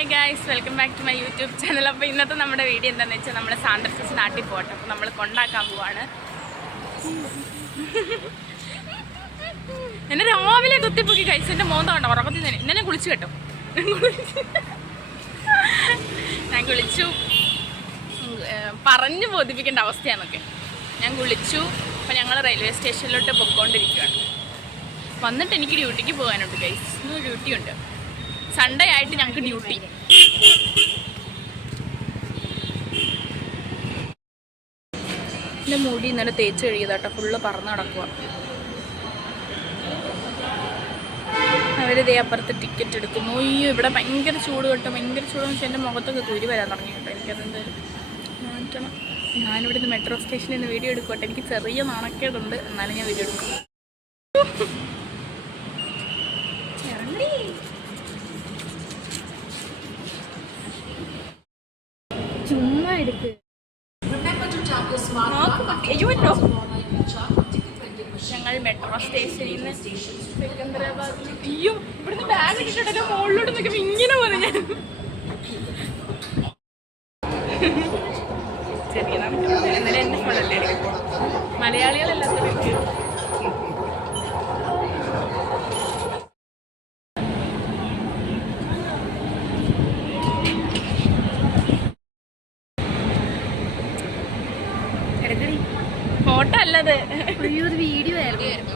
Hi guys, welcome back to my YouTube channel. അപ്പോൾ ഇന്നത്തെ നമ്മുടെ വീഡിയോ എന്താണെന്ന് വെച്ചാൽ നമ്മൾ സാന്ദ്രസിച്ച് നാട്ടിൽ പോകട്ടെ. അപ്പോൾ നമ്മൾ കൊണ്ടാക്കാൻ പോവാണ്. എന്നെ രാവിലെ കുത്തിപ്പൊക്കി കഴിച്ചു. എൻ്റെ മോന്ത കണ്ടോ ഉറക്കത്തിൽ തന്നെ. ഇന്നെ കുളിച്ചു കേട്ടോ. ഞാൻ കുളിച്ചു, പറഞ്ഞു ബോധിപ്പിക്കേണ്ട അവസ്ഥയാണെന്നൊക്കെ. ഞാൻ കുളിച്ചു. അപ്പോൾ ഞങ്ങൾ റെയിൽവേ സ്റ്റേഷനിലോട്ട് പൊയ്ക്കൊണ്ടിരിക്കുകയാണ്. വന്നിട്ട് എനിക്ക് ഡ്യൂട്ടിക്ക് പോകാനുണ്ട് ഗൈസ്. ഇന്ന് ഡ്യൂട്ടി ഉണ്ട്. സൺഡേ ആയിട്ട് ഞങ്ങൾക്ക് ഡ്യൂട്ടി. എൻ്റെ മുടി ഇന്നലെ തേച്ച് കഴുകിയതാട്ടോ, ഫുള്ള് പറന്ന് നടക്കുക. അവരിതേ അപ്പുറത്ത് ടിക്കറ്റ് എടുക്കുന്നു. അയ്യോ, ഇവിടെ ഭയങ്കര ചൂട് കേട്ടോ, ഭയങ്കര ചൂടെന്ന് വെച്ചാൽ എൻ്റെ മുഖത്തൊക്കെ കുരു വരാൻ തുടങ്ങി കേട്ടോ. എനിക്കതെന്തായാലും മാറ്റണം. ഞാനിവിടെ നിന്ന് മെട്രോ സ്റ്റേഷനിൽ നിന്ന് വീഡിയോ എടുക്കട്ടെ. എനിക്ക് ചെറിയ നാണക്കേടുണ്ട്, എന്നാലും ഞാൻ വീഡിയോ എടുക്കും. ചുമ്മാ എടുക്ക്. ഞങ്ങൾ മെട്രോ സ്റ്റേഷനിൽ നിന്ന് സെക്കന്ദരാബാദ്. അയ്യോ, ഇവിടുന്ന് ബാഗ് ഇട്ടിട്ടോ മുകളിലോട്ട് നിൽക്കുമ്പോൾ ഇങ്ങനെ പോലെ ഞാൻ ചെറിയ ഇന്നലെ എന്നെ ഫോണല്ലേ മലയാളികളല്ലാത്തവർക്ക്. ഫോട്ടോ അല്ലത്, ഒരു വീഡിയോ ആയിരുന്നു.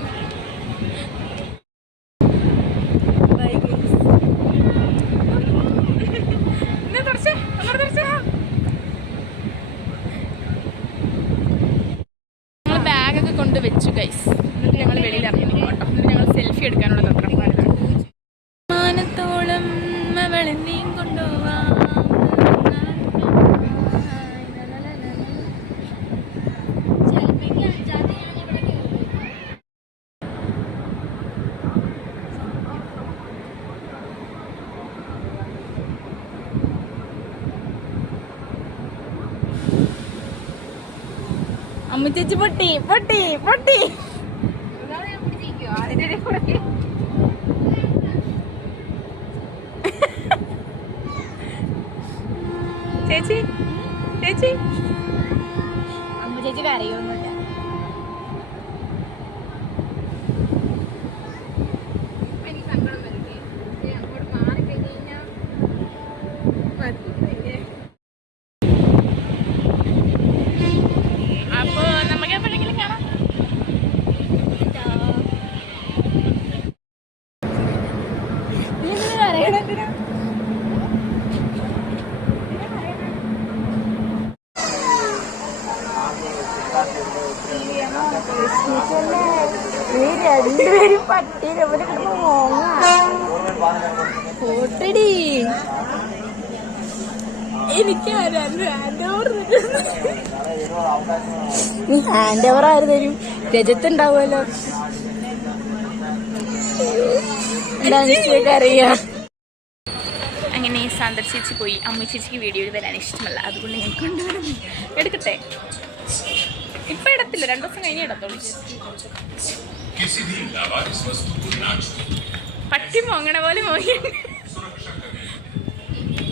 ഞങ്ങൾ ബാഗൊക്കെ കൊണ്ട് വെച്ചു ഗൈസ്. എന്നിട്ട് ഞങ്ങൾ വെളിയിൽ ഇറങ്ങി കേട്ടോ. എന്നിട്ട് ഞങ്ങൾ സെൽഫി എടുക്കാനുള്ള തന്ത്രപ്പാടിലാണ്. മാനത്തോളം അവളെന്നെയും കൊണ്ടുപോവാ. അമ്മ ചേച്ചി പൊട്ടി പൊട്ടി പൊട്ടി. ചേച്ചി ചേച്ചി അമ്മ ചേച്ചി കരയൊന്നുമില്ല. രണ്ടുപേരും പട്ടി പോട്ടടി. എനിക്ക് ഹാൻഡ് ഓവർ ആര് തരും? രജത്ത് ഉണ്ടാവുമല്ലോ. അറിയാം. അങ്ങനെ സന്ദർശിച്ച് പോയി. അമ്മ ചേച്ചിക്ക് വീഡിയോയിൽ വരാൻ ഇഷ്ടമല്ല, അതുകൊണ്ട് ഞാൻ കൊണ്ടുവരുന്നു. എടുക്കട്ടെ? ഇപ്പൊ ഇടത്തില്ല, 2 ദിവസം കഴിഞ്ഞേ ഇടത്തോളൂ. പട്ടി മോങ്ങണ പോലെ മോങ്ങി.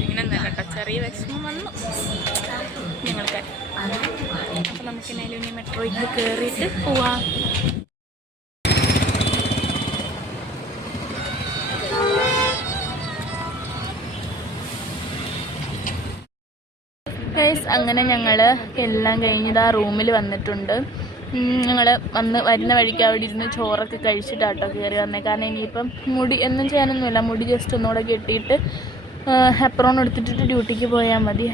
അങ്ങനെയൊന്നും കേട്ടോ, ചെറിയ വിഷമം വന്നു ഞങ്ങൾക്ക്. അപ്പൊ നമുക്ക് എന്നാലും ഇനി മെട്രോയ്ക്ക് കയറിയിട്ട് പോവാം. അങ്ങനെ ഞങ്ങൾ എല്ലാം കഴിഞ്ഞിട്ട് ആ റൂമിൽ വന്നിട്ടുണ്ട്. ഞങ്ങൾ വരുന്ന വഴിക്ക് അവിടെ ഇരുന്ന് ചോറൊക്കെ കഴിച്ചിട്ടാട്ടോ കയറി വന്നേ. കാരണം ഇനിയിപ്പം മുടി ഒന്നും ചെയ്യാനൊന്നുമില്ല. മുടി ജസ്റ്റ് ഒന്നുകൂടെ കെട്ടിയിട്ട് ഹെപ്രോൺ എടുത്തിട്ട് ഡ്യൂട്ടിക്ക് പോയാൽ മതി.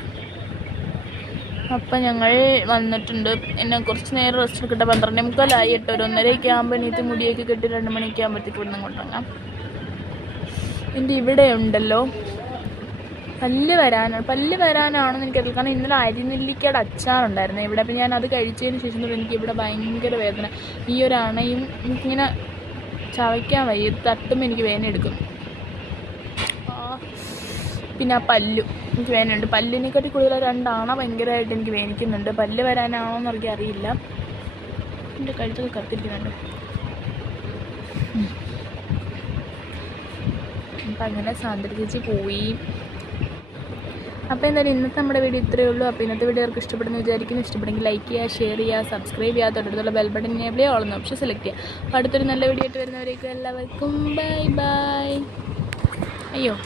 അപ്പം ഞങ്ങൾ വന്നിട്ടുണ്ട്. എന്നെ കുറച്ച് നേരം റെസ്റ്റ് എടുക്കട്ടെ. 12:45 കേട്ടോ. 1:30 ആകുമ്പോൾ എനിക്ക് മുടിയൊക്കെ കെട്ടി 2 മണിയൊക്കെ ആകുമ്പോഴത്തേക്ക് ഇവിടെ നിന്ന് കൊണ്ടുവരാം. എൻ്റെ ഇവിടെ ഉണ്ടല്ലോ പല്ല് വരാനാണെന്ന് എനിക്കറിയില്ല. കാരണം ഇന്നലെ അരിനെല്ലിക്കയുടെ അച്ചാറുണ്ടായിരുന്നു ഇവിടെ. അപ്പം ഞാൻ അത് കഴിച്ചതിന് ശേഷം എനിക്ക് ഇവിടെ ഭയങ്കര വേദന. ഈ ഒരു അണയും എനിക്കിങ്ങനെ ചവയ്ക്കാൻ വയ്യ. തട്ടുമ്പോൾ എനിക്ക് വേദന എടുക്കും. പിന്നെ ആ പല്ലും എനിക്ക് വേദനയുണ്ട്. പല്ലിനെക്കാട്ടി കൂടുതൽ 2 അണ ഭയങ്കരമായിട്ട് എനിക്ക് വേദനിക്കുന്നുണ്ട്. പല്ല് വരാനാണോ എന്ന് എനിക്ക് അറിയില്ല. എൻ്റെ കഴുത്തൊക്കെ കത്തിരിക്കുന്നുണ്ട്. അപ്പം അങ്ങനെ സാന്ദ്ര ചേച്ചി പോയി. അപ്പോൾ എന്തായാലും ഇന്നത്തെ നമ്മുടെ വീഡിയോ ഇത്രയേ ഉള്ളൂ. അപ്പോൾ ഇന്നത്തെ വീഡിയോ അവർക്ക് ഇഷ്ടപ്പെടുന്നു വിചാരിക്കുന്നു. ഇഷ്ടപ്പെടുമെങ്കിൽ ലൈക്ക് ചെയ്യുക, ഷെയർ ചെയ്യുക, സബ്സ്ക്രൈബ് ചെയ്യുക, തൊട്ടടുത്തുള്ള ബെൽ ബട്ടൺ എനേബിൾ ചെയ്യുക, ഓൾ ഓപ്ഷൻ സെലക്ട് ചെയ്യുക. അപ്പോൾ അടുത്തൊരു നല്ല വീഡിയോ ആയിട്ട് വരുന്നവരേക്കും എല്ലാവർക്കും ബൈ ബൈ. അയ്യോ.